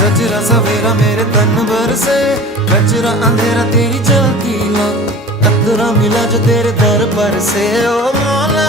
सजरा सवेरा मेरे तन भर से, कचरा अंधेरा तेरी जलती ला, कतरा मिला जो तेरे दर पर से। ओ मौला